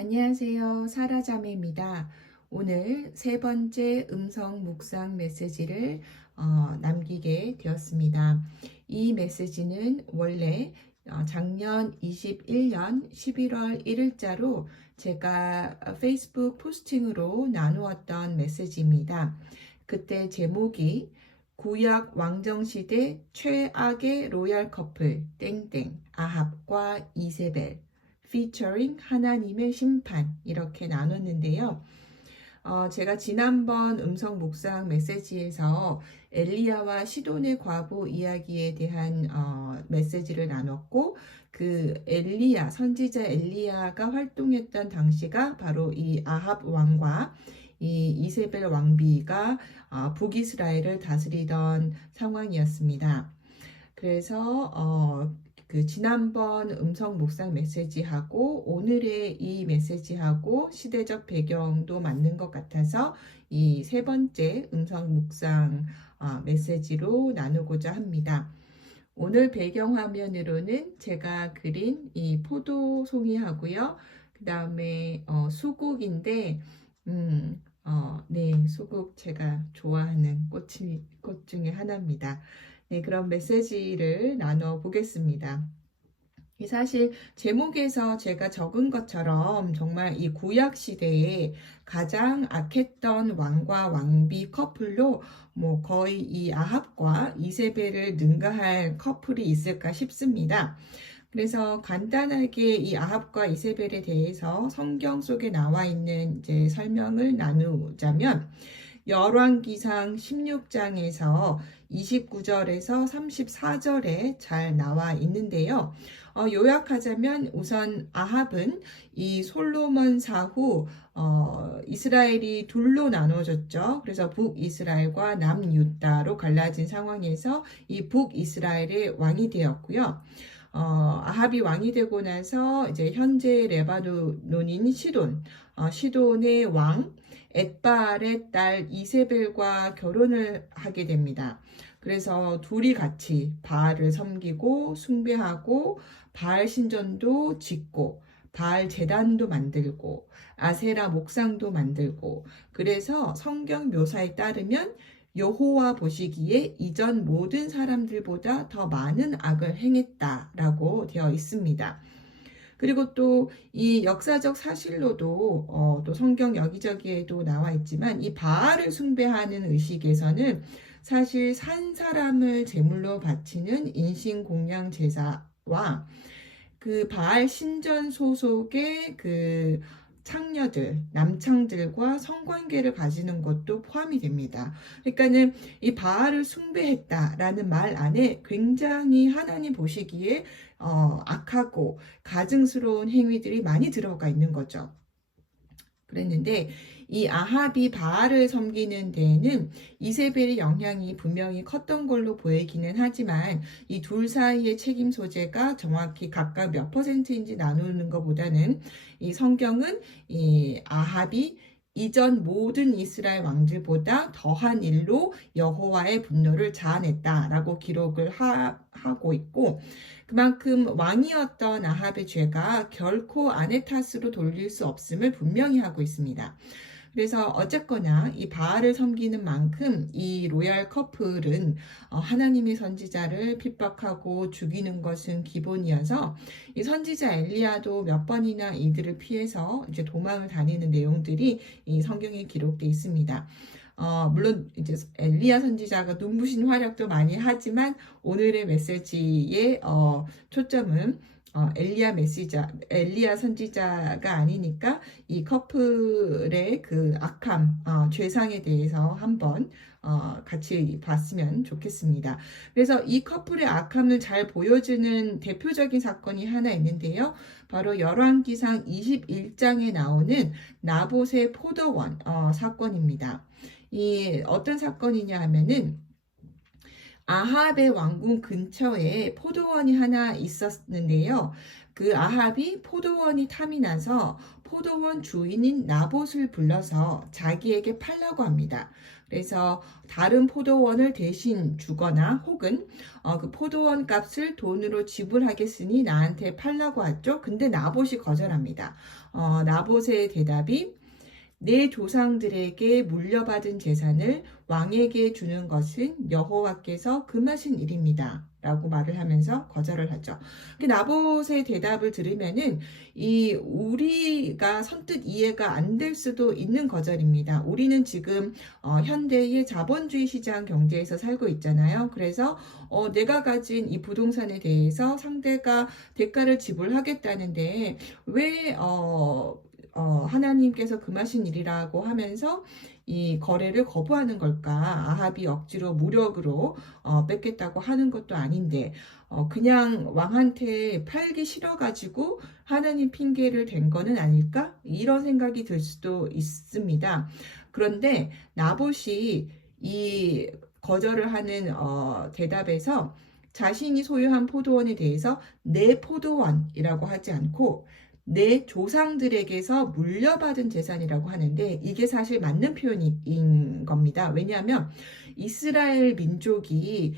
안녕하세요. 사라자매입니다. 오늘 세 번째 음성 묵상 메시지를 남기게 되었습니다. 이 메시지는 원래 작년 21년 11월 1일자로 제가 페이스북 포스팅으로 나누었던 메시지입니다. 그때 제목이 구약 왕정시대 최악의 로얄 커플 땡땡 아합과 이세벨 featuring 하나님의 심판 이렇게 나눴는데요. 제가 지난번 음성 묵상 메시지에서 엘리야와 시돈의 과부 이야기에 대한 메시지를 나눴고 그 엘리야 선지자 엘리야가 활동했던 당시가 바로 이 아합 왕과 이 이세벨 왕비가 북이스라엘을 다스리던 상황이었습니다. 그래서 그 지난번 음성 묵상 메시지하고 오늘의 이 메시지하고 시대적 배경도 맞는 것 같아서 이 세 번째 음성 묵상 메시지로 나누고자 합니다. 오늘 배경화면으로는 제가 그린 이 포도송이하고요. 그 다음에 수국인데 네, 수국 제가 좋아하는 꽃 중에 하나입니다. 네, 그럼 메시지를 나눠 보겠습니다. 사실 제목에서 제가 적은 것처럼 정말 이 구약 시대에 가장 악했던 왕과 왕비 커플로 뭐 거의 이 아합과 이세벨을 능가할 커플이 있을까 싶습니다. 그래서 간단하게 이 아합과 이세벨에 대해서 성경 속에 나와 있는 이제 설명을 나누자면 열왕기상 16장에서 29절에서 34절에 잘 나와 있는데요. 요약하자면 우선 아합은 이 솔로몬 사후 이스라엘이 둘로 나눠졌죠. 그래서 북이스라엘과 남유다로 갈라진 상황에서 이 북이스라엘의 왕이 되었고요. 아합이 왕이 되고 나서 이제 현재 레바논인 시돈의 왕 엣바알의 딸 이세벨과 결혼을 하게 됩니다. 그래서 둘이 같이 바알을 섬기고 숭배하고 바알 신전도 짓고 바알 제단도 만들고 아세라 목상도 만들고 그래서 성경 묘사에 따르면 여호와 보시기에 이전 모든 사람들보다 더 많은 악을 행했다라고 되어 있습니다. 그리고 또 이 역사적 사실로도 또 성경 여기저기에도 나와 있지만 이 바알을 숭배하는 의식에서는 사실 산 사람을 제물로 바치는 인신공양 제사와 그 바알 신전 소속의 그 창녀들, 남창들과 성관계를 가지는 것도 포함이 됩니다. 그러니까는 이 바알을 숭배했다라는 말 안에 굉장히 하나님 보시기에 악하고 가증스러운 행위들이 많이 들어가 있는 거죠. 그랬는데 이 아합이 바알을 섬기는 데에는 이세벨의 영향이 분명히 컸던 걸로 보이기는 하지만 이 둘 사이의 책임 소재가 정확히 각각 몇 퍼센트인지 나누는 것보다는 이 성경은 이 아합이 이전 모든 이스라엘 왕들보다 더한 일로 여호와의 분노를 자아냈다라고 기록을 하고 있고 그만큼 왕이었던 아합의 죄가 결코 아내 탓으로 돌릴 수 없음을 분명히 하고 있습니다. 그래서 어쨌거나 이 바알을 섬기는 만큼 이 로얄 커플은 하나님의 선지자를 핍박하고 죽이는 것은 기본이어서 이 선지자 엘리야도 몇 번이나 이들을 피해서 이제 도망을 다니는 내용들이 이 성경에 기록되어 있습니다. 물론 이제 엘리야 선지자가 눈부신 활약도 많이 하지만 오늘의 메시지의 초점은 엘리야 선지자가 아니니까 이 커플의 그 악함, 죄상에 대해서 한번 같이 봤으면 좋겠습니다. 그래서 이 커플의 악함을 잘 보여주는 대표적인 사건이 하나 있는데요. 바로 열왕기상 21장에 나오는 나봇의 포도원 사건입니다. 이 어떤 사건이냐 하면은 아합의 왕궁 근처에 포도원이 하나 있었는데요. 그 아합이 포도원이 탐이 나서 포도원 주인인 나봇을 불러서 자기에게 팔라고 합니다. 그래서 다른 포도원을 대신 주거나 혹은 그 포도원 값을 돈으로 지불하겠으니 나한테 팔라고 하죠. 근데 나봇이 거절합니다. 나봇의 대답이 내 조상들에게 물려받은 재산을 왕에게 주는 것은 여호와께서 금하신 일입니다. 라고 말을 하면서 거절을 하죠. 나봇의 대답을 들으면은 우리가 선뜻 이해가 안 될 수도 있는 거절입니다. 우리는 지금 현대의 자본주의 시장 경제에서 살고 있잖아요. 그래서 내가 가진 이 부동산에 대해서 상대가 대가를 지불하겠다는데 왜 하나님께서 금하신 일이라고 하면서 이 거래를 거부하는 걸까? 아합이 억지로 무력으로 뺏겠다고 하는 것도 아닌데 그냥 왕한테 팔기 싫어가지고 하나님 핑계를 댄 거는 아닐까? 이런 생각이 들 수도 있습니다. 그런데 나봇이 이 거절을 하는 대답에서 자신이 소유한 포도원에 대해서 내 포도원이라고 하지 않고 내 조상들에게서 물려받은 재산이라고 하는데 이게 사실 맞는 표현인 겁니다. 왜냐하면 이스라엘 민족이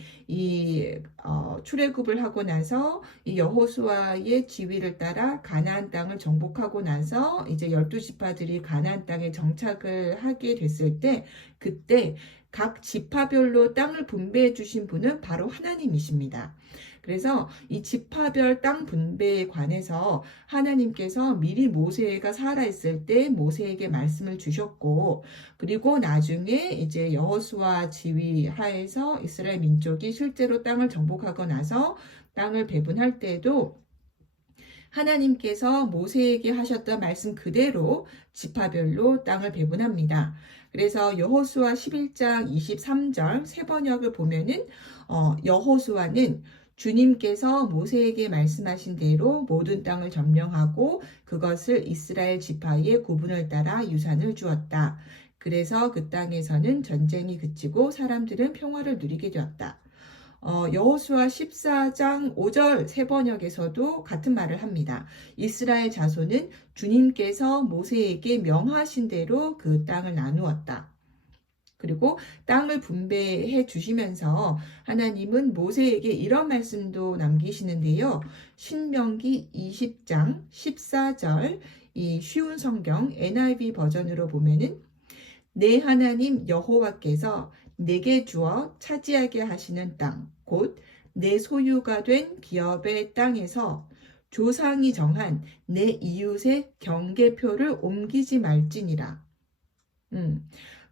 출애굽을 하고 나서 이 여호수아의 지휘를 따라 가나안 땅을 정복하고 나서 이제 12지파들이 가나안 땅에 정착을 하게 됐을 때 그때 각 지파별로 땅을 분배해 주신 분은 바로 하나님이십니다. 그래서 이 지파별 땅 분배에 관해서 하나님께서 미리 모세가 살아있을 때 모세에게 말씀을 주셨고 그리고 나중에 이제 여호수아 지휘 하에서 이스라엘 민족이 실제로 땅을 정복하고 나서 땅을 배분할 때도 하나님께서 모세에게 하셨던 말씀 그대로 지파별로 땅을 배분합니다. 그래서 여호수아 11장 23절 새 번역을 보면은 여호수아는 주님께서 모세에게 말씀하신 대로 모든 땅을 점령하고 그것을 이스라엘 지파의 구분을 따라 유산을 주었다. 그래서 그 땅에서는 전쟁이 그치고 사람들은 평화를 누리게 되었다. 여호수아 14장 5절 새 번역에서도 같은 말을 합니다. 이스라엘 자손은 주님께서 모세에게 명하신 대로 그 땅을 나누었다. 그리고 땅을 분배해 주시면서 하나님은 모세에게 이런 말씀도 남기시는데요. 신명기 20장 14절 이 쉬운 성경 NIV 버전으로 보면은 내 하나님 여호와께서 내게 주어 차지하게 하시는 땅, 곧 내 소유가 된 기업의 땅에서 조상이 정한 내 이웃의 경계표를 옮기지 말지니라.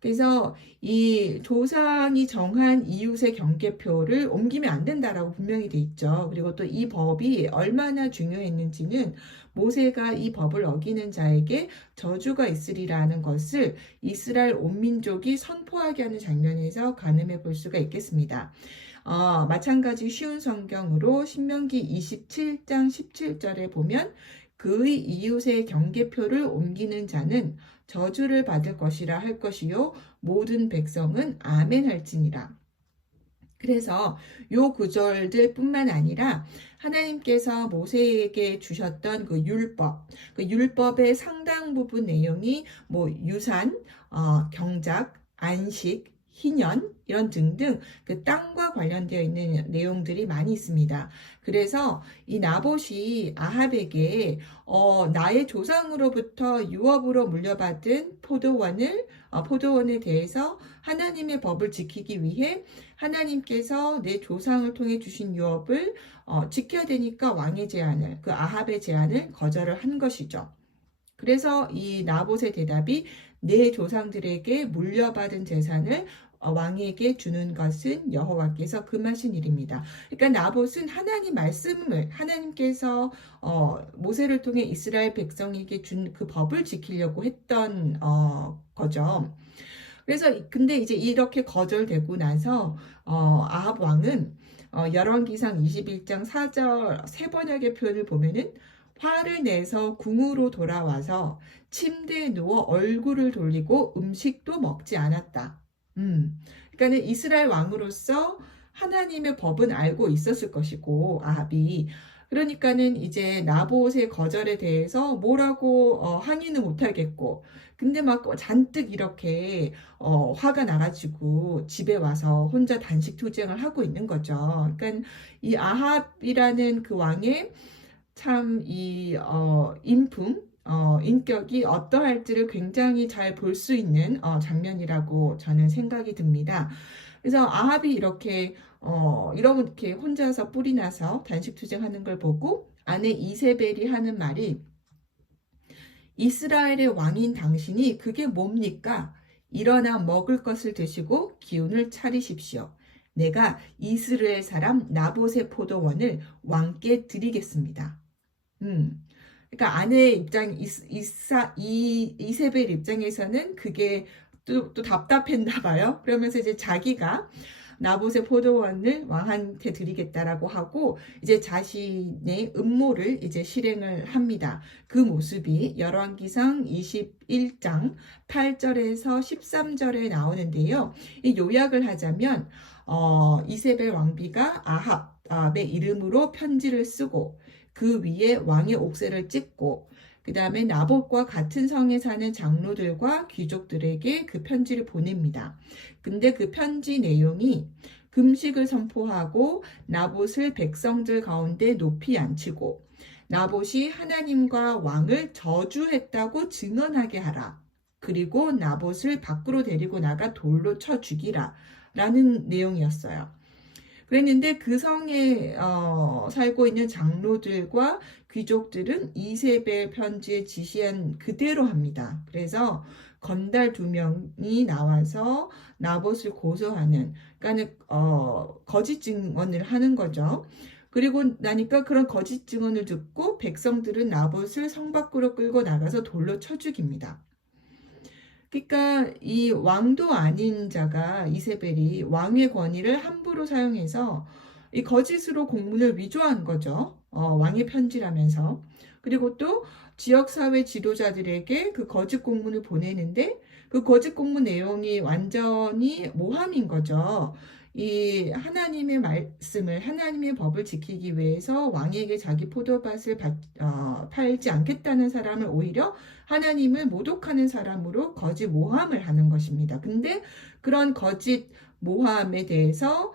그래서 이 조상이 정한 이웃의 경계표를 옮기면 안 된다라고 분명히 돼 있죠. 그리고 또 이 법이 얼마나 중요했는지는 모세가 이 법을 어기는 자에게 저주가 있으리라는 것을 이스라엘 온 민족이 선포하게 하는 장면에서 가늠해 볼 수가 있겠습니다. 마찬가지 쉬운 성경으로 신명기 27장 17절에 보면 그의 이웃의 경계표를 옮기는 자는 저주를 받을 것이라 할 것이요 모든 백성은 아멘 할지니라. 그래서 요 구절들 뿐만 아니라 하나님께서 모세에게 주셨던 그 율법의 상당 부분 내용이 뭐 유산, 경작, 안식, 희년 이런 등등 그 땅과 관련되어 있는 내용들이 많이 있습니다. 그래서 이 나봇이 아합에게 나의 조상으로부터 유업으로 물려받은 포도원에 대해서 하나님의 법을 지키기 위해 하나님께서 내 조상을 통해 주신 유업을 지켜야 되니까 왕의 제안을 그 아합의 제안을 거절을 한 것이죠. 그래서 이 나봇의 대답이 내 조상들에게 물려받은 재산을 왕에게 주는 것은 여호와께서 금하신 일입니다. 그러니까 나봇은 하나님 말씀을 하나님께서 모세를 통해 이스라엘 백성에게 준 그 법을 지키려고 했던 거죠. 그래서 근데 이제 이렇게 거절되고 나서 아합 왕은 열왕기상 21장 4절 세 번역의 표현을 보면은 화를 내서 궁으로 돌아와서 침대에 누워 얼굴을 돌리고 음식도 먹지 않았다. 그러니까는 이스라엘 왕으로서 하나님의 법은 알고 있었을 것이고 아합이 그러니까는 이제 나봇의 거절에 대해서 뭐라고 항의는 못하겠고, 근데 막 잔뜩 이렇게 화가 나가지고 집에 와서 혼자 단식 투쟁을 하고 있는 거죠. 그러니까 이 아합이라는 그 왕의 참 이 인품, 인격이 어떠할지를 굉장히 잘 볼 수 있는 장면이라고 저는 생각이 듭니다. 그래서 아합이 이렇게 혼자서 뿔이 나서 단식 투쟁하는 걸 보고 아내 이세벨이 하는 말이, 이스라엘의 왕인 당신이 그게 뭡니까? 일어나 먹을 것을 드시고 기운을 차리십시오. 내가 이스라엘 사람 나봇의 포도원을 왕께 드리겠습니다. 그러니까 아내의 이세벨 입장에서는 그게 또 답답했나 봐요. 그러면서 이제 자기가 나봇의 포도원을 왕한테 드리겠다라고 하고 이제 자신의 음모를 이제 실행을 합니다. 그 모습이 열왕기상 21장 8절에서 13절에 나오는데요. 이 요약을 하자면 이세벨 왕비가 아합의 이름으로 편지를 쓰고 그 위에 왕의 옥새를 찍고 그 다음에 나봇과 같은 성에 사는 장로들과 귀족들에게 그 편지를 보냅니다. 근데 그 편지 내용이 금식을 선포하고 나봇을 백성들 가운데 높이 앉히고 나봇이 하나님과 왕을 저주했다고 증언하게 하라. 그리고 나봇을 밖으로 데리고 나가 돌로 쳐 죽이라. 라는 내용이었어요. 그랬는데 그 성에 살고 있는 장로들과 귀족들은 이세벨 편지에 지시한 그대로 합니다. 그래서 건달 2명이 나와서 나봇을 고소하는, 그러니까 거짓 증언을 하는 거죠. 그리고 나니까 그런 거짓 증언을 듣고 백성들은 나봇을 성 밖으로 끌고 나가서 돌로 쳐 죽입니다. 그러니까 이 왕도 아닌 자가 이세벨이 왕의 권위를 함부로 사용해서 이 거짓으로 공문을 위조한 거죠. 왕의 편지라면서. 그리고 또 지역사회 지도자들에게 그 거짓 공문을 보내는데 그 거짓 공문 내용이 완전히 모함인 거죠. 이 하나님의 말씀을, 하나님의 법을 지키기 위해서 왕에게 자기 포도밭을 팔지 않겠다는 사람을 오히려 하나님을 모독하는 사람으로 거짓 모함을 하는 것입니다. 근데 그런 거짓 모함에 대해서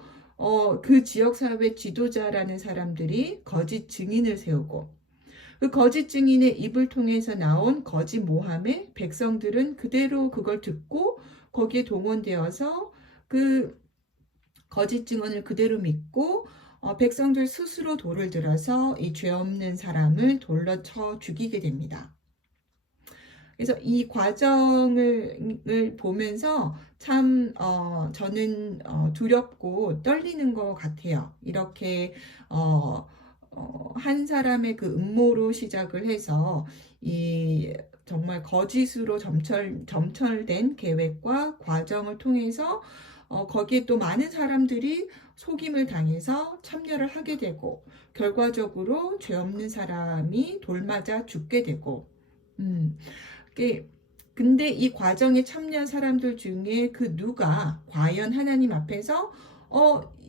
그 지역사회 지도자라는 사람들이 거짓 증인을 세우고 그 거짓 증인의 입을 통해서 나온 거짓 모함에 백성들은 그대로 그걸 듣고 거기에 동원되어서 그 거짓 증언을 그대로 믿고 백성들 스스로 돌을 들어서 이 죄 없는 사람을 돌로 쳐 죽이게 됩니다. 그래서 이 과정을 보면서 참 저는 두렵고 떨리는 것 같아요. 이렇게 한 사람의 그 음모로 시작을 해서 이 정말 거짓으로 점철된 계획과 과정을 통해서 거기에 또 많은 사람들이 속임을 당해서 참여를 하게 되고 결과적으로 죄 없는 사람이 돌맞아 죽게 되고 근데 이 과정에 참여한 사람들 중에 그 누가 과연 하나님 앞에서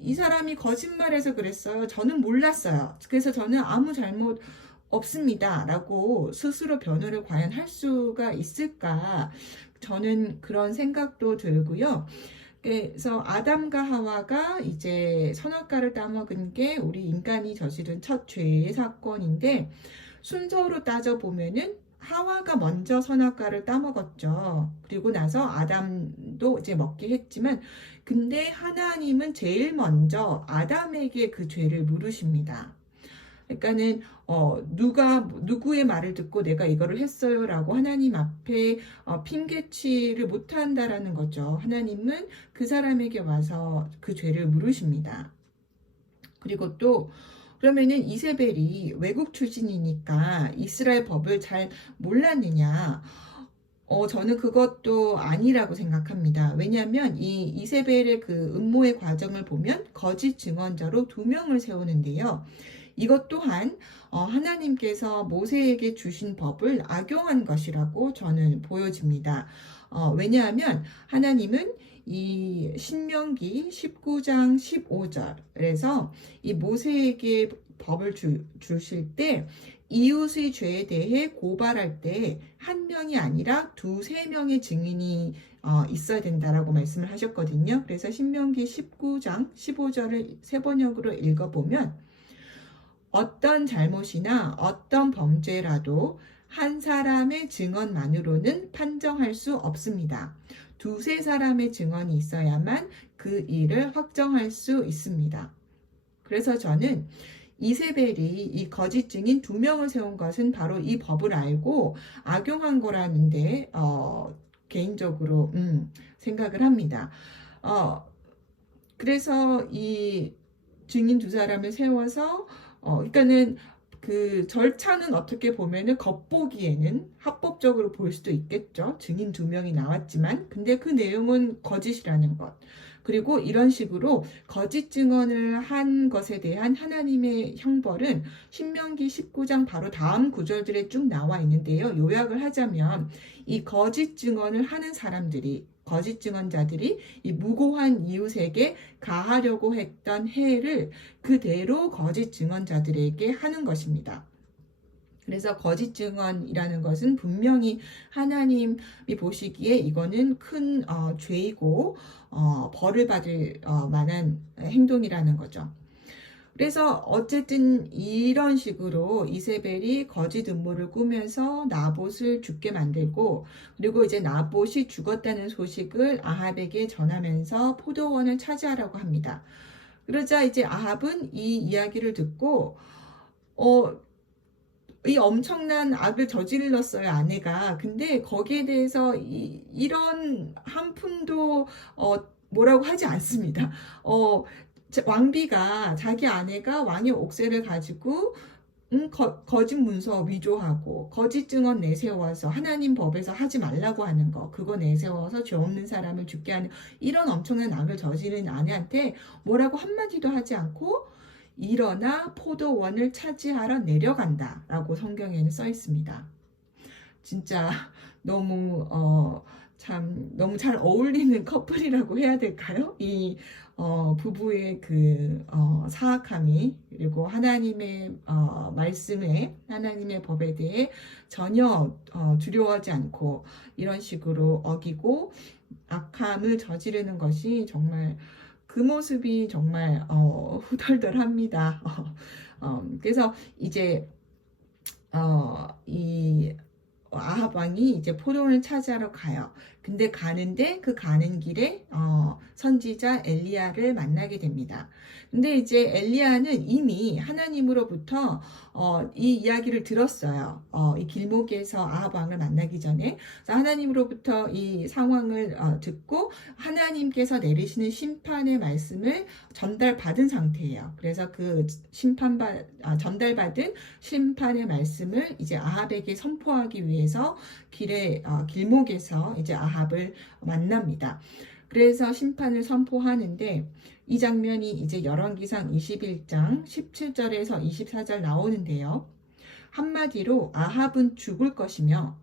이 사람이 거짓말해서 그랬어요. 저는 몰랐어요. 그래서 저는 아무 잘못 없습니다. 라고 스스로 변호를 과연 할 수가 있을까? 저는 그런 생각도 들고요. 그래서 아담과 하와가 이제 선악과를 따먹은 게 우리 인간이 저지른 첫 죄의 사건인데 순서로 따져보면은 하와가 먼저 선악과를 따먹었죠. 그리고 나서 아담도 이제 먹게 했지만 근데 하나님은 제일 먼저 아담에게 그 죄를 물으십니다. 그러니까는 누구의 말을 듣고 내가 이거를 했어요라고 하나님 앞에 핑계치를 못한다라는 거죠. 하나님은 그 사람에게 와서 그 죄를 물으십니다. 그리고 또 그러면은 이세벨이 외국 출신이니까 이스라엘 법을 잘 몰랐느냐? 저는 그것도 아니라고 생각합니다. 왜냐하면 이 이세벨의 그 음모의 과정을 보면 거짓 증언자로 2명을 세우는데요. 이것 또한 하나님께서 모세에게 주신 법을 악용한 것이라고 저는 보여집니다. 왜냐하면 하나님은 이 신명기 19장 15절에서 이 모세에게 법을 주실 때 이웃의 죄에 대해 고발할 때 한 명이 아니라 두세 명의 증인이 있어야 된다라고 말씀을 하셨거든요. 그래서 신명기 19장 15절을 세 번역으로 읽어보면 어떤 잘못이나 어떤 범죄라도 한 사람의 증언만으로는 판정할 수 없습니다. 두세 사람의 증언이 있어야만 그 일을 확정할 수 있습니다. 그래서 저는 이세벨이 이 거짓 증인 2명을 세운 것은 바로 이 법을 알고 악용한 거라는데 개인적으로 생각을 합니다. 그래서 이 증인 2사람을 세워서 그러니까는 그 절차는 어떻게 보면은 겉보기에는 합법적으로 볼 수도 있겠죠. 증인 2명이 나왔지만 근데 그 내용은 거짓이라는 것. 그리고 이런 식으로 거짓 증언을 한 것에 대한 하나님의 형벌은 신명기 19장 바로 다음 구절들에 쭉 나와 있는데요. 요약을 하자면 이 거짓 증언을 하는 사람들이 거짓 증언자들이 이 무고한 이웃에게 가하려고 했던 해를 그대로 거짓 증언자들에게 하는 것입니다. 그래서 거짓 증언이라는 것은 분명히 하나님이 보시기에 이거는 큰 죄이고 벌을 받을 만한 행동이라는 거죠. 그래서 어쨌든 이런 식으로 이세벨이 거짓 음모를 꾸면서 나봇을 죽게 만들고 그리고 이제 나봇이 죽었다는 소식을 아합에게 전하면서 포도원을 차지하라고 합니다. 그러자 이제 아합은 이 이야기를 듣고 이 엄청난 악을 저질렀어요, 아내가. 근데 거기에 대해서 이런 한 푼도 뭐라고 하지 않습니다. 왕비가 자기 아내가 왕의 옥새를 가지고 거짓 문서 위조하고 거짓 증언 내세워서 하나님 법에서 하지 말라고 하는 거 그거 내세워서 죄 없는 사람을 죽게 하는 이런 엄청난 악을 저지른 아내한테 뭐라고 한마디도 하지 않고 일어나 포도원을 차지하러 내려간다 라고 성경에는 써 있습니다. 진짜 너무 너무 잘 어울리는 커플이라고 해야 될까요? 이 부부의 그 사악함이 그리고 하나님의 말씀에 하나님의 법에 대해 전혀 두려워하지 않고 이런 식으로 어기고 악함을 저지르는 것이 정말 그 모습이 정말 후덜덜합니다. 그래서 이제 이 아합 왕이 이제 포도원을 차지하러 가요. 근데 그 가는 길에 선지자 엘리야를 만나게 됩니다. 근데 이제 엘리야는 이미 하나님으로부터 이 이야기를 들었어요. 이 길목에서 아합 왕을 만나기 전에 하나님으로부터 이 상황을 듣고 하나님께서 내리시는 심판의 말씀을 전달받은 상태예요. 그래서 그 전달받은 심판의 말씀을 이제 아합에게 선포하기 위해서 길목에서 이제 아합을 만납니다. 그래서 심판을 선포하는데 이 장면이 이제 열왕기상 21장 17절에서 24절 나오는데요. 한마디로 아합은 죽을 것이며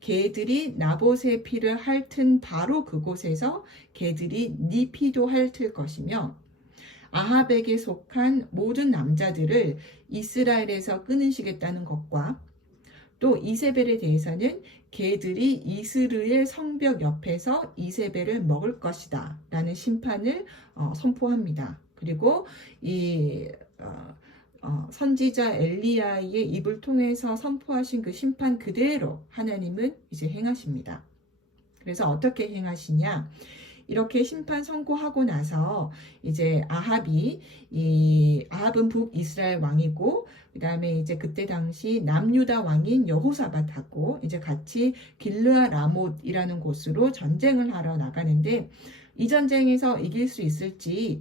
개들이 나봇의 피를 핥은 바로 그곳에서 개들이 네 피도 핥을 것이며 아합에게 속한 모든 남자들을 이스라엘에서 끊으시겠다는 것과 또 이세벨에 대해서는 개들이 이스라엘 성벽 옆에서 이세벨을 먹을 것이다 라는 심판을 선포합니다. 그리고 이 선지자 엘리야의 입을 통해서 선포하신 그 심판 그대로 하나님은 이제 행하십니다. 그래서 어떻게 행하시냐? 이렇게 심판 선고하고 나서 이제 아합은 북이스라엘 왕이고 그다음에 이제 그때 당시 남유다 왕인 여호사밧하고 이제 같이 길르아 라못이라는 곳으로 전쟁을 하러 나가는데 이 전쟁에서 이길 수 있을지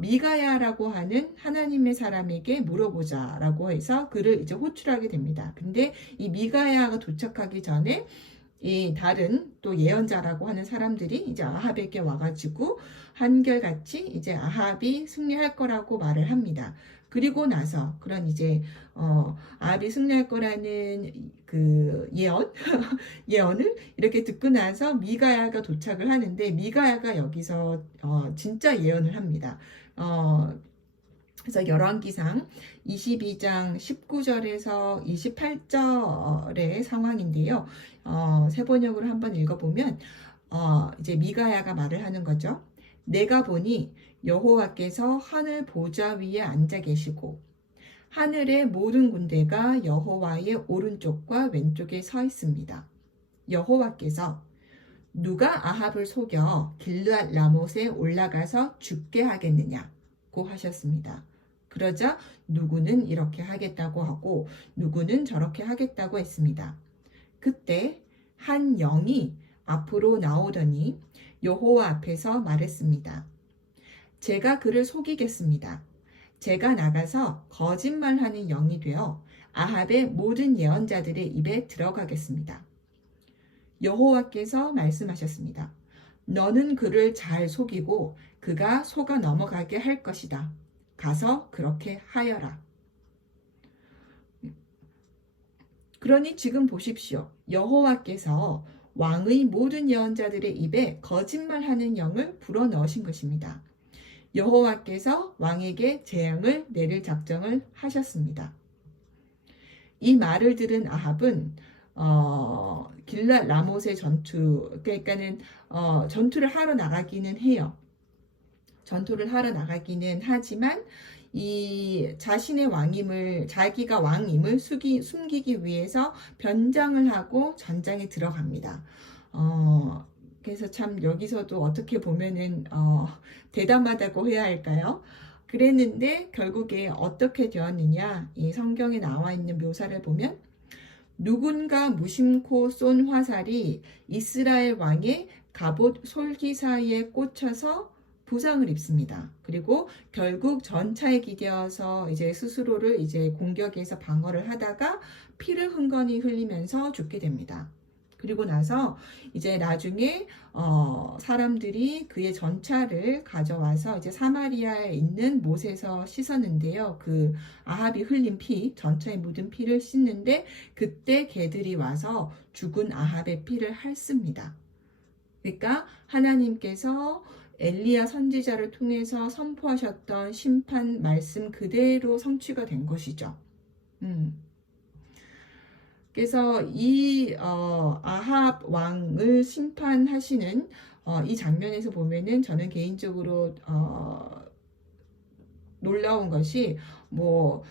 미가야라고 하는 하나님의 사람에게 물어보자라고 해서 그를 이제 호출하게 됩니다. 근데 이 미가야가 도착하기 전에 이 다른 또 예언자라고 하는 사람들이 이제 아합에게 와가지고 한결같이 이제 아합이 승리할 거라고 말을 합니다. 그리고 나서 그런 이제 아합이 승리할 거라는 그 예언을 이렇게 듣고 나서 미가야가 도착을 하는데 미가야가 여기서 진짜 예언을 합니다. 그래서 열왕기상 22장 19절에서 28절의 상황인데요. 세번역으로 한번 읽어보면 이제 미가야가 말을 하는 거죠. 내가 보니 여호와께서 하늘 보좌 위에 앉아 계시고 하늘의 모든 군대가 여호와의 오른쪽과 왼쪽에 서 있습니다. 여호와께서 누가 아합을 속여 길르앗 라못에 올라가서 죽게 하겠느냐고 하셨습니다. 그러자 누구는 이렇게 하겠다고 하고 누구는 저렇게 하겠다고 했습니다. 그때 한 영이 앞으로 나오더니 여호와 앞에서 말했습니다. 제가 그를 속이겠습니다. 제가 나가서 거짓말하는 영이 되어 아합의 모든 예언자들의 입에 들어가겠습니다. 여호와께서 말씀하셨습니다. 너는 그를 잘 속이고 그가 속아 넘어가게 할 것이다. 가서 그렇게 하여라. 그러니 지금 보십시오. 여호와께서 왕의 모든 예언자들의 입에 거짓말하는 영을 불어넣으신 것입니다. 여호와께서 왕에게 재앙을 내릴 작정을 하셨습니다. 이 말을 들은 아합은 길랏 라못의 전투, 그러니까는 전투를 하러 나가기는 해요. 전투를 하러 나가기는 하지만 이 자신의 왕임을, 자기가 왕임을 숨기기 위해서 변장을 하고 전장에 들어갑니다. 그래서 참 여기서도 어떻게 보면은 대담하다고 해야 할까요? 그랬는데 결국에 어떻게 되었느냐? 이 성경에 나와 있는 묘사를 보면 누군가 무심코 쏜 화살이 이스라엘 왕의 갑옷 솔기 사이에 꽂혀서 부상을 입습니다. 그리고 결국 전차에 기대어서 이제 스스로를 이제 공격에서 방어를 하다가 피를 흥건히 흘리면서 죽게 됩니다. 그리고 나서 이제 나중에 사람들이 그의 전차를 가져와서 이제 사마리아에 있는 못에서 씻었는데요. 그 아합이 흘린 피, 전차에 묻은 피를 씻는데 그때 개들이 와서 죽은 아합의 피를 핥습니다. 그러니까 하나님께서 엘리야 선지자를 통해서 선포하셨던 심판 말씀 그대로 성취가 된 것이죠. 그래서 이 아합 왕을 심판하시는 이 장면에서 보면은 저는 개인적으로 놀라운 것이 뭐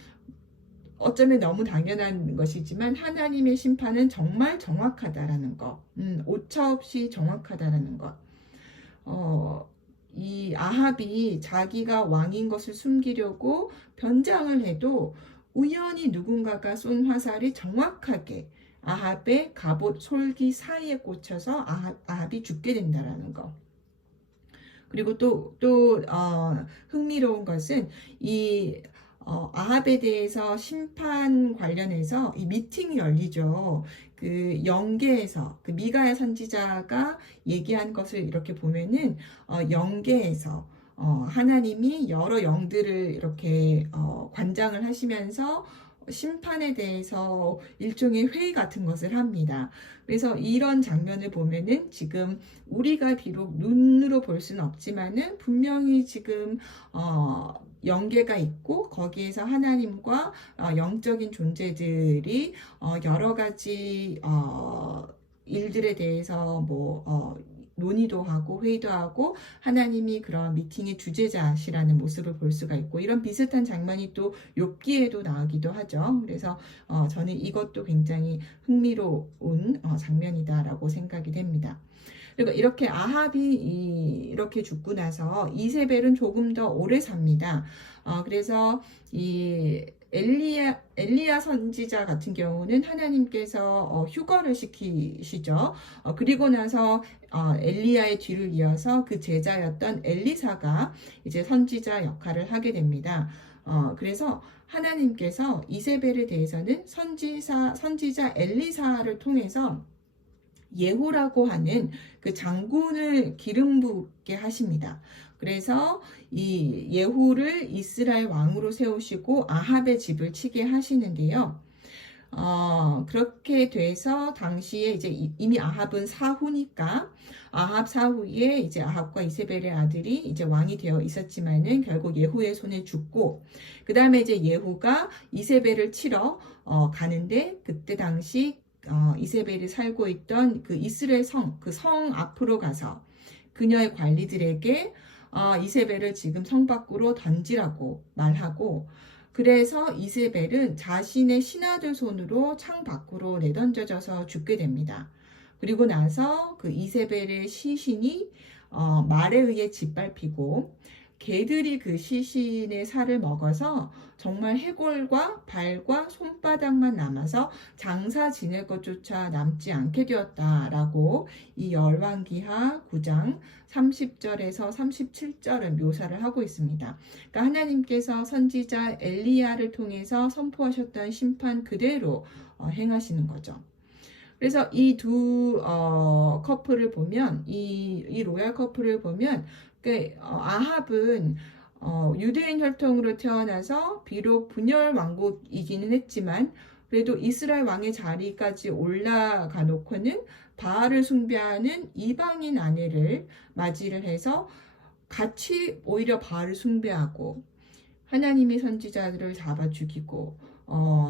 어쩌면 너무 당연한 것이지만 하나님의 심판은 정말 정확하다라는 것, 오차없이 정확하다라는 것. 이 아합이 자기가 왕인 것을 숨기려고 변장을 해도 우연히 누군가가 쏜 화살이 정확하게 아합의 갑옷 솔기 사이에 꽂혀서 아합이 죽게 된다라는 거. 그리고 또 흥미로운 것은 이 아합에 대해서 심판 관련해서 이 미팅이 열리죠. 그 영계에서 그 미가야 선지자가 얘기한 것을 이렇게 보면은 영계에서 하나님이 여러 영들을 이렇게 관장을 하시면서 심판에 대해서 일종의 회의 같은 것을 합니다. 그래서 이런 장면을 보면은 지금 우리가 비록 눈으로 볼 수는 없지만은 분명히 지금 영계가 있고 거기에서 하나님과 영적인 존재들이 여러 가지 일들에 대해서 뭐 논의도 하고 회의도 하고 하나님이 그런 미팅의 주재자시라는 모습을 볼 수가 있고 이런 비슷한 장면이 또 욥기에도 나오기도 하죠. 그래서 저는 이것도 굉장히 흥미로운 장면이다라고 생각이 됩니다. 그리고 이렇게 아합이 이렇게 죽고 나서 이세벨은 조금 더 오래 삽니다. 그래서 이 엘리야 선지자 같은 경우는 하나님께서 휴거를 시키시죠. 그리고 나서 엘리야의 뒤를 이어서 그 제자였던 엘리사가 이제 선지자 역할을 하게 됩니다. 그래서 하나님께서 이세벨에 대해서는 선지자 엘리사를 통해서 예후라고 하는 그 장군을 기름 붓게 하십니다. 그래서 이 예후를 이스라엘 왕으로 세우시고 아합의 집을 치게 하시는데요. 그렇게 돼서 당시에 이제 이미 아합은 사후니까 아합 사후에 이제 아합과 이세벨의 아들이 이제 왕이 되어 있었지만은 결국 예후의 손에 죽고 그 다음에 이제 예후가 이세벨을 치러 가는데 그때 당시 이세벨이 살고 있던 그 이스라엘 그 성 앞으로 가서 그녀의 관리들에게 이세벨을 지금 성 밖으로 던지라고 말하고 그래서 이세벨은 자신의 신하들 손으로 창 밖으로 내던져져서 죽게 됩니다. 그리고 나서 그 이세벨의 시신이 말에 의해 짓밟히고 개들이 그 시신의 살을 먹어서 정말 해골과 발과 손바닥만 남아서 장사 지낼 것조차 남지 않게 되었다라고 이 열왕기하 9장 30절에서 37절은 묘사를 하고 있습니다. 그러니까 하나님께서 선지자 엘리야를 통해서 선포하셨던 심판 그대로 행하시는 거죠. 그래서 이 두 커플을 보면 이 로얄 커플을 보면 아합은 유대인 혈통으로 태어나서 비록 분열 왕국이기는 했지만 그래도 이스라엘 왕의 자리까지 올라가 놓고는 바알을 숭배하는 이방인 아내를 맞이를 해서 같이 오히려 바알을 숭배하고 하나님의 선지자들을 잡아 죽이고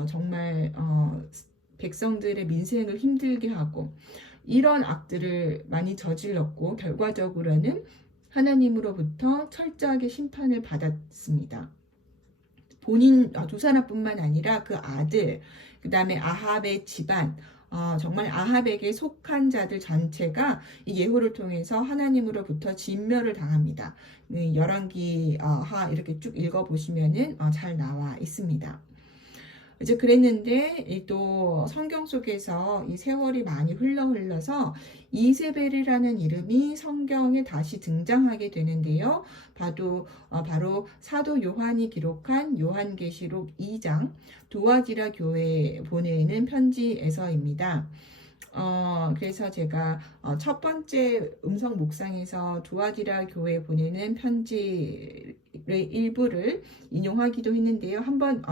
정말 백성들의 민생을 힘들게 하고 이런 악들을 많이 저질렀고 결과적으로는 하나님으로부터 철저하게 심판을 받았습니다. 본인 두 사람뿐만 아니라 그 아들, 그 다음에 아합의 집안, 정말 아합에게 속한 자들 전체가 이 예후를 통해서 하나님으로부터 진멸을 당합니다. 열왕기하 이렇게 쭉 읽어보시면은 잘 나와 있습니다. 이제 그랬는데 또 성경 속에서 이 세월이 많이 흘러서 이세벨이라는 이름이 성경에 다시 등장하게 되는데요. 바로 사도 요한이 기록한 요한계시록 2장 두아디라 교회에 보내는 편지에서입니다. 그래서 제가 첫 번째 음성 묵상에서 두아디라 교회에 보내는 편지의 일부를 인용하기도 했는데요. 한번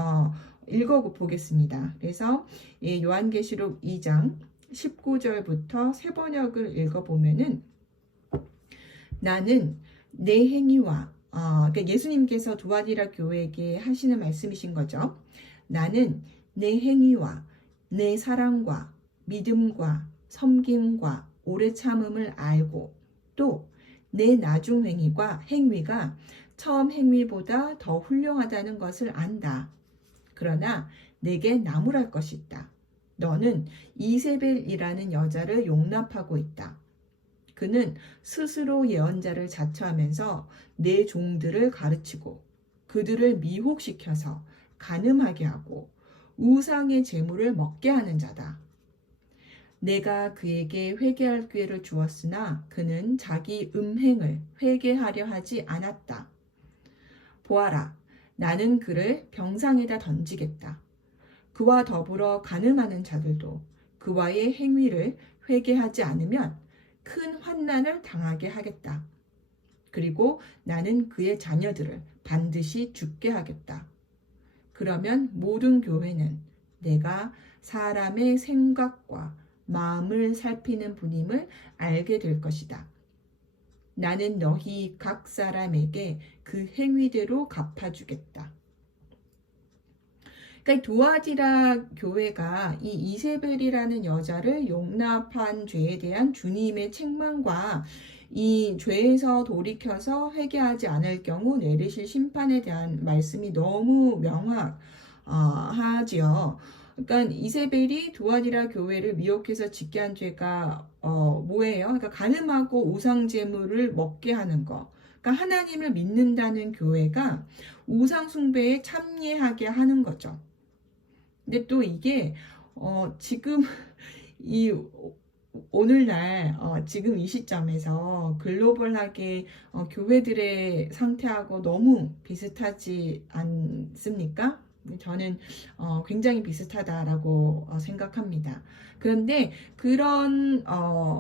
읽어보겠습니다. 그래서 요한계시록 2장 19절부터 세 번역을 읽어보면은 나는 내 행위와 그러니까 예수님께서 두아디라 교회에게 하시는 말씀이신 거죠. 나는 내 행위와 내 사랑과 믿음과 섬김과 오래 참음을 알고 또 내 나중 행위가 처음 행위보다 더 훌륭하다는 것을 안다. 그러나 내게 나무랄 것이 있다. 너는 이세벨이라는 여자를 용납하고 있다. 그는 스스로 예언자를 자처하면서 내 종들을 가르치고 그들을 미혹시켜서 간음하게 하고 우상의 재물을 먹게 하는 자다. 내가 그에게 회개할 기회를 주었으나 그는 자기 음행을 회개하려 하지 않았다. 보아라, 나는 그를 병상에다 던지겠다. 그와 더불어 간음하는 자들도 그와의 행위를 회개하지 않으면 큰 환난을 당하게 하겠다. 그리고 나는 그의 자녀들을 반드시 죽게 하겠다. 그러면 모든 교회는 내가 사람의 생각과 마음을 살피는 분임을 알게 될 것이다. 나는 너희 각 사람에게 그 행위대로 갚아주겠다. 그러니까 두아디라 교회가 이 이세벨이라는 여자를 용납한 죄에 대한 주님의 책망과 이 죄에서 돌이켜서 회개하지 않을 경우 내리실 심판에 대한 말씀이 너무 명확하지요. 그러니까 이세벨이 두아디라 교회를 미혹해서 짓게 한 죄가 뭐예요? 그러니까 간음하고 우상 제물을 먹게 하는 거. 그러니까 하나님을 믿는다는 교회가 우상 숭배에 참여하게 하는 거죠. 근데 또 이게 지금 이 오늘날 지금 이 시점에서 글로벌하게 교회들의 상태하고 너무 비슷하지 않습니까? 저는 굉장히 비슷하다라고 생각합니다. 그런데 그런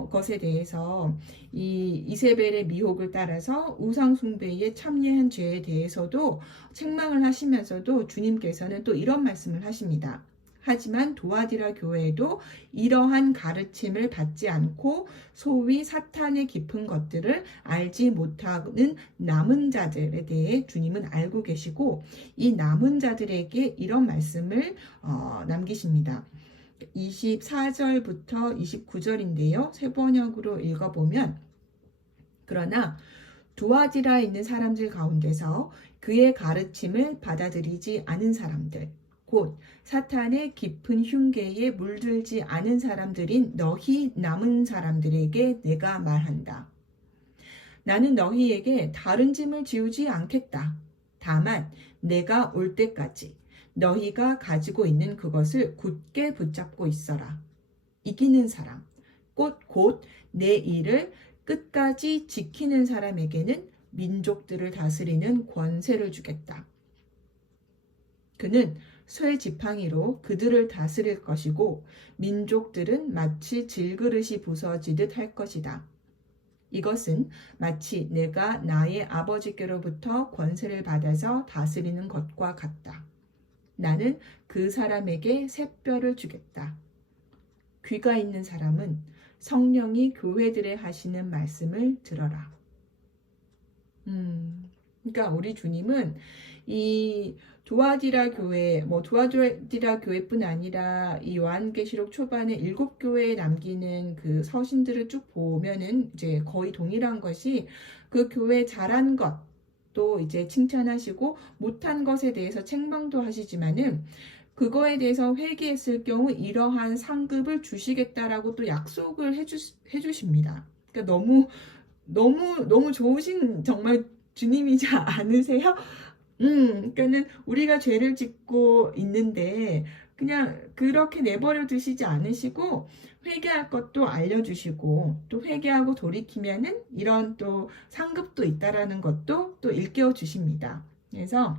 것에 대해서 이 이세벨의 미혹을 따라서 우상 숭배에 참여한 죄에 대해서도 책망을 하시면서도 주님께서는 또 이런 말씀을 하십니다. 하지만 두아디라 교회에도 이러한 가르침을 받지 않고 소위 사탄의 깊은 것들을 알지 못하는 남은 자들에 대해 주님은 알고 계시고, 이 남은 자들에게 이런 말씀을 남기십니다. 24절부터 29절인데요. 새 번역으로 읽어보면, 그러나 두아디라에 있는 사람들 가운데서 그의 가르침을 받아들이지 않은 사람들, 곧 사탄의 깊은 흉계에 물들지 않은 사람들인 너희 남은 사람들에게 내가 말한다. 나는 너희에게 다른 짐을 지우지 않겠다. 다만 내가 올 때까지 너희가 가지고 있는 그것을 굳게 붙잡고 있어라. 이기는 사람, 곧 내 일을 끝까지 지키는 사람에게는 민족들을 다스리는 권세를 주겠다. 그는 쇠 지팡이로 그들을 다스릴 것이고 민족들은 마치 질그릇이 부서지듯 할 것이다. 이것은 마치 내가 나의 아버지께로부터 권세를 받아서 다스리는 것과 같다. 나는 그 사람에게 새뼈를 주겠다. 귀가 있는 사람은 성령이 교회들에 하시는 말씀을 들어라. 그러니까 우리 주님은 이 두아디라 교회, 두아디라 교회뿐 아니라 이 요한계시록 초반에 7교회에 남기는 그 서신들을 쭉 보면은 이제 거의 동일한 것이, 그 교회 잘한 것도 이제 칭찬하시고 못한 것에 대해서 책망도 하시지만은 그거에 대해서 회개했을 경우 이러한 상급을 주시겠다라고 또 약속을 해주십니다. 그러니까 너무 좋으신 정말 주님이지 않으세요? 그러니까는 우리가 죄를 짓고 있는데 그냥 그렇게 내버려 두시지 않으시고 회개할 것도 알려주시고, 또 회개하고 돌이키면은 이런 또 상급도 있다라는 것도 또 일깨워 주십니다. 그래서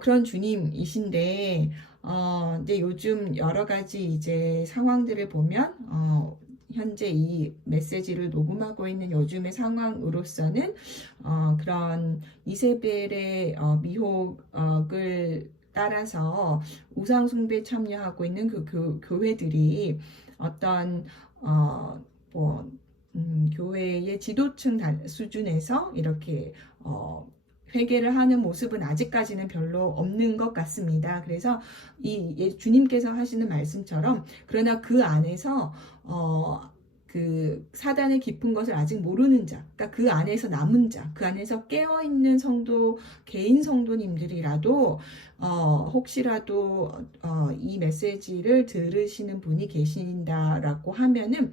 그런 주님이신데, 이제 요즘 여러 가지 이제 상황들을 보면, 현재 이 메시지를 녹음하고 있는 요즘의 상황으로서는, 그런 이세벨의 미혹을 따라서 우상숭배에 참여하고 있는 그 교회들이 어떤, 교회의 지도층 수준에서 이렇게, 회개를 하는 모습은 아직까지는 별로 없는 것 같습니다. 그래서 이 주님께서 하시는 말씀처럼, 그러나 그 안에서 그 사단의 깊은 것을 아직 모르는 자, 그러니까 그 안에서 남은 자, 그 안에서 깨어있는 성도, 개인 성도님들이라도 혹시라도 이 메시지를 들으시는 분이 계신다라고 하면은,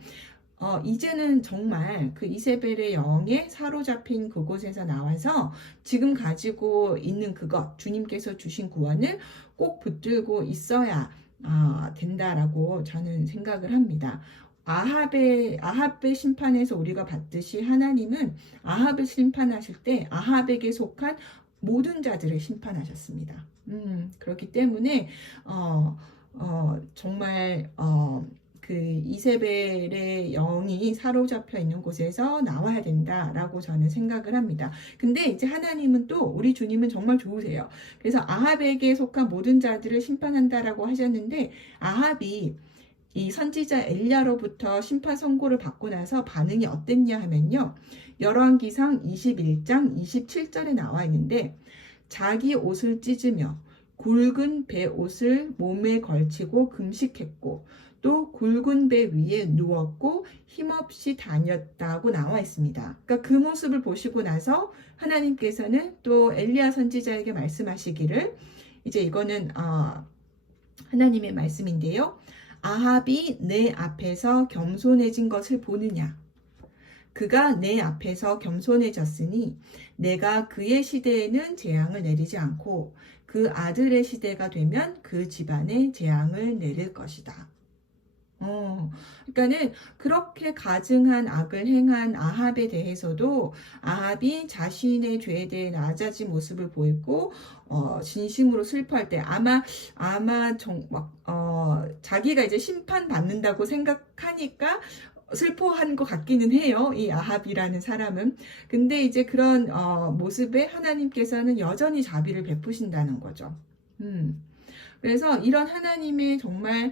이제는 정말 그 이세벨의 영에 사로잡힌 그곳에서 나와서 지금 가지고 있는 그것, 주님께서 주신 구원을 꼭 붙들고 있어야 된다라고 저는 생각을 합니다. 아합의 심판에서 우리가 봤듯이 하나님은 아합을 심판하실 때 아합에게 속한 모든 자들을 심판하셨습니다. 그렇기 때문에 정말 그 이세벨의 영이 사로잡혀 있는 곳에서 나와야 된다라고 저는 생각을 합니다. 근데 이제 하나님은 또, 우리 주님은 정말 좋으세요. 그래서 아합에게 속한 모든 자들을 심판한다라고 하셨는데, 아합이 이 선지자 엘리야로부터 심판 선고를 받고 나서 반응이 어땠냐 하면요, 열왕기상 21장 27절에 나와 있는데, 자기 옷을 찢으며 굵은 베옷을 몸에 걸치고 금식했고 또 굵은 배 위에 누웠고 힘없이 다녔다고 나와 있습니다. 그러니까 그 모습을 보시고 나서 하나님께서는 또 엘리야 선지자에게 말씀하시기를, 이제 이거는 하나님의 말씀인데요. 아합이 내 앞에서 겸손해진 것을 보느냐? 그가 내 앞에서 겸손해졌으니 내가 그의 시대에는 재앙을 내리지 않고 그 아들의 시대가 되면 그 집안에 재앙을 내릴 것이다. 그러니까는 그렇게 가증한 악을 행한 아합에 대해서도 아합이 자신의 죄에 대해 낮아진 모습을 보이고 진심으로 슬퍼할 때 아마 자기가 이제 심판 받는다고 생각하니까 슬퍼한 것 같기는 해요. 이 아합이라는 사람은. 근데 이제 그런 모습에 하나님께서는 여전히 자비를 베푸신다는 거죠. 그래서 이런 하나님의 정말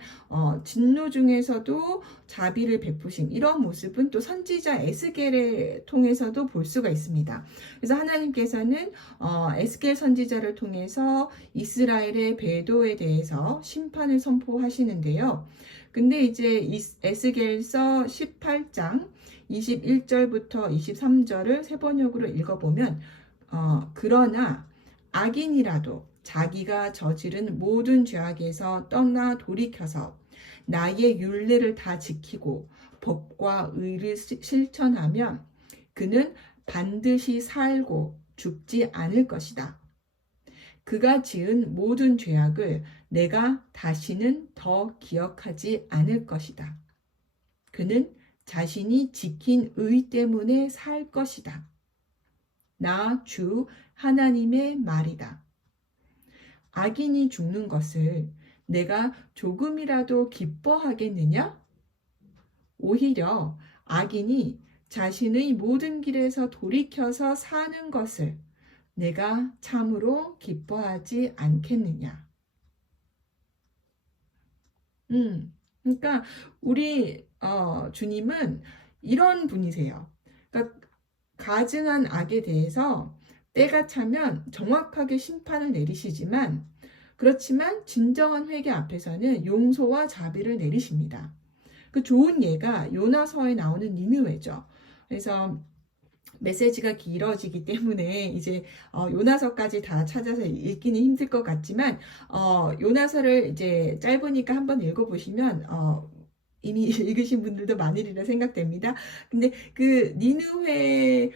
진노 중에서도 자비를 베푸신 이런 모습은 또 선지자 에스겔을 통해서도 볼 수가 있습니다. 그래서 하나님께서는 에스겔 선지자를 통해서 이스라엘의 배도에 대해서 심판을 선포하시는데요. 근데 이제 에스겔서 18장 21절부터 23절을 세 번역으로 읽어보면 그러나 악인이라도 자기가 저지른 모든 죄악에서 떠나 돌이켜서 나의 율례를 다 지키고 법과 의를 실천하면 그는 반드시 살고 죽지 않을 것이다. 그가 지은 모든 죄악을 내가 다시는 더 기억하지 않을 것이다. 그는 자신이 지킨 의 때문에 살 것이다. 나 주 하나님의 말이다. 악인이 죽는 것을 내가 조금이라도 기뻐하겠느냐? 오히려 악인이 자신의 모든 길에서 돌이켜서 사는 것을 내가 참으로 기뻐하지 않겠느냐? 그러니까 우리 주님은 이런 분이세요. 그러니까 가증한 악에 대해서 때가 차면 정확하게 심판을 내리시지만 그렇지만 진정한 회개 앞에서는 용서와 자비를 내리십니다. 그 좋은 예가 요나서에 나오는 니느웨죠. 그래서 메시지가 길어지기 때문에 이제 요나서까지 다 찾아서 읽기는 힘들 것 같지만 요나서를 이제 짧으니까 한번 읽어보시면 이미 읽으신 분들도 많으리라 생각됩니다. 근데 그 니느웨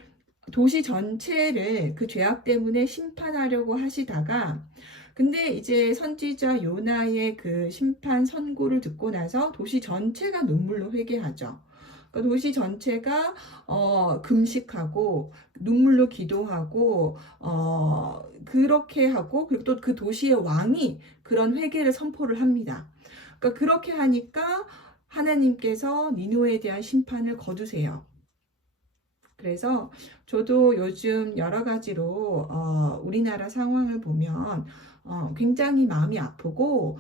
도시 전체를 그 죄악 때문에 심판하려고 하시다가 근데 이제 선지자 요나의 그 심판 선고를 듣고 나서 도시 전체가 눈물로 회개하죠. 그러니까 도시 전체가 금식하고 눈물로 기도하고 그렇게 하고 그리고 또 그 도시의 왕이 그런 회개를 선포를 합니다. 그러니까 그렇게 하니까 하나님께서 니느웨에 대한 심판을 거두세요. 그래서 저도 요즘 여러 가지로 우리나라 상황을 보면 굉장히 마음이 아프고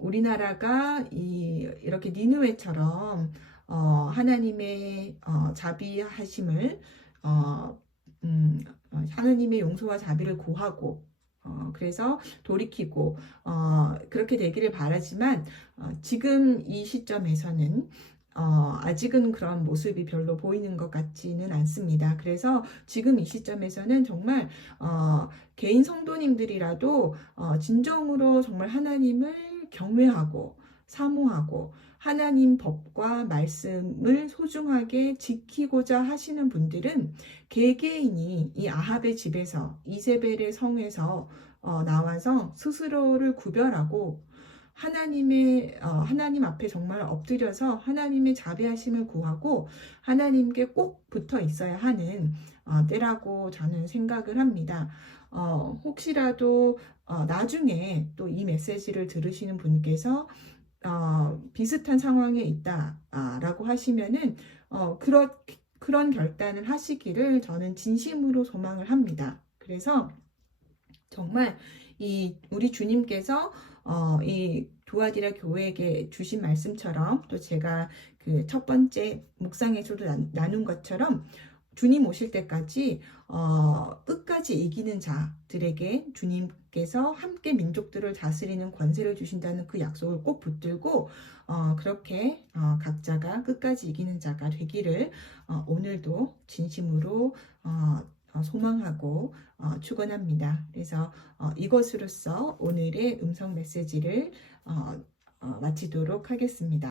우리나라가 이렇게 니느웨처럼 하나님의 자비하심을 하나님의 용서와 자비를 구하고 그래서 돌이키고 그렇게 되기를 바라지만 지금 이 시점에서는 아직은 그런 모습이 별로 보이는 것 같지는 않습니다. 그래서 지금 이 시점에서는 정말 개인 성도님들이라도 진정으로 정말 하나님을 경외하고 사모하고 하나님 법과 말씀을 소중하게 지키고자 하시는 분들은 개개인이 이 아합의 집에서 이세벨의 성에서 나와서 스스로를 구별하고 하나님 앞에 정말 엎드려서 하나님의 자비하심을 구하고 하나님께 꼭 붙어 있어야 하는 때라고 저는 생각을 합니다. 혹시라도 나중에 또 이 메시지를 들으시는 분께서 비슷한 상황에 있다라고 하시면은 그런 결단을 하시기를 저는 진심으로 소망을 합니다. 그래서 정말 우리 주님께서 이 두아디라 교회에게 주신 말씀처럼 또 제가 그 첫 번째 묵상에서도 나눈 것처럼 주님 오실 때까지 끝까지 이기는 자들에게 주님께서 함께 민족들을 다스리는 권세를 주신다는 그 약속을 꼭 붙들고 그렇게 각자가 끝까지 이기는 자가 되기를 오늘도 진심으로 소망하고 축원합니다. 그래서 이것으로써 오늘의 음성 메시지를 마치도록 하겠습니다.